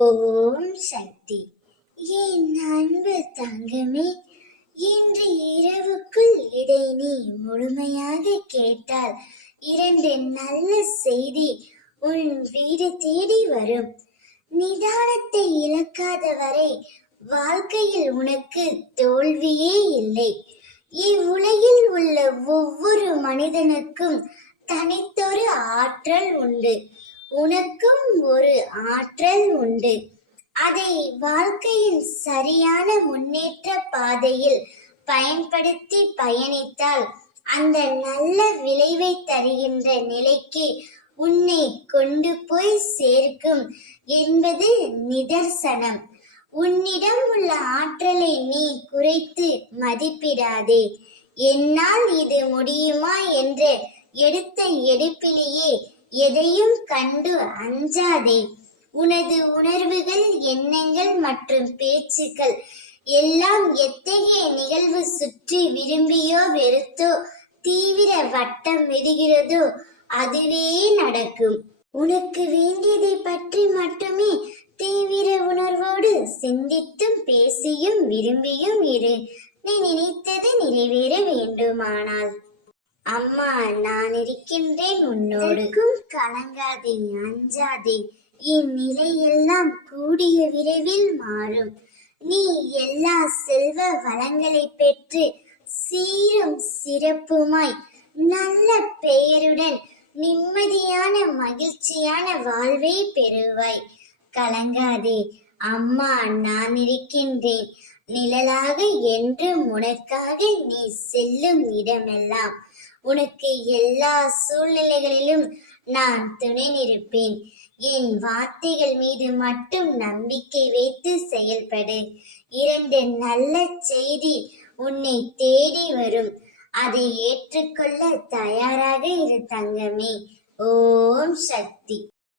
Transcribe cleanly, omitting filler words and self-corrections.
ஓம் சக்தி. என் அன்பு தங்கமே, இன்று இரவுக்குள் இதை நீ முழுமையாக கேட்டால் 2 நல்ல செய்தி உன் வீடு தேடி வரும். நிதானத்தை இழக்காத வரை வாழ்க்கையில் உனக்கு தோல்வியே இல்லை. இவ்வுலகில் உள்ள ஒவ்வொரு மனிதனுக்கும் தனித்தொரு ஆற்றல் உண்டு. உனக்கும் ஒரு ஆற்றல் உண்டு. அதை வாழ்க்கையின் சரியான முன்னேற்ற பாதையில் பயன்படுத்தி பயணித்தால் அந்த நல்ல விளைவை தருகின்ற நிலைக்கு உன்னை கொண்டு போய் சேர்க்கும் என்பது நிதர்சனம். உன்னிடம் உள்ள ஆற்றலை நீ குறைத்து மதிப்பிடாதே. என்னால் இது முடியுமா என்ற எடுத்த எடுப்பிலேயே எதையும் கண்டு அஞ்சாதே. உனது உணர்வுகள், எண்ணங்கள் மற்றும் பேச்சுக்கள் எல்லாம் எத்தகைய நிகழ்வு சுற்றி விரும்பியோ வெறுத்தோ தீவிர வட்டம் விடுகிறதோ அதுவே நடக்கும். உனக்கு வேண்டியதை பற்றி மட்டுமே தீவிர உணர்வோடு சிந்தித்தும் பேசியும் விரும்பியும் இரு. நீ நினைத்தது நிறைவேற வேண்டுமானால் அம்மா நான் இருக்கின்றேன் உன்னோடு. கலங்காதே, அஞ்சாதே. இந்நிலை எல்லாம் கூடிய விரைவில் மாறும். நீ எல்லா செல்வ வளங்களை பெற்று சீரும் சிறப்புமாய் நல்ல பெயருடன் நிம்மதியான மகிழ்ச்சியான வாழ்வை பெறுவாய். கலங்காதே, அம்மா நான் இருக்கின்றேன். நிழலாக என்றும் உனக்காக நீ செல்லும் இடமெல்லாம் உனக்கு எல்லா சூழ்நிலைகளிலும் நான் துணை நிற்பேன். என் வார்த்தைகள் மீது மட்டும் நம்பிக்கை வைத்து செயல்படு. 2 நல்ல செய்தி உன்னை தேடி வரும். அதை ஏற்றுக்கொள்ள தயாராக இரு தங்கமே. ஓம் சக்தி.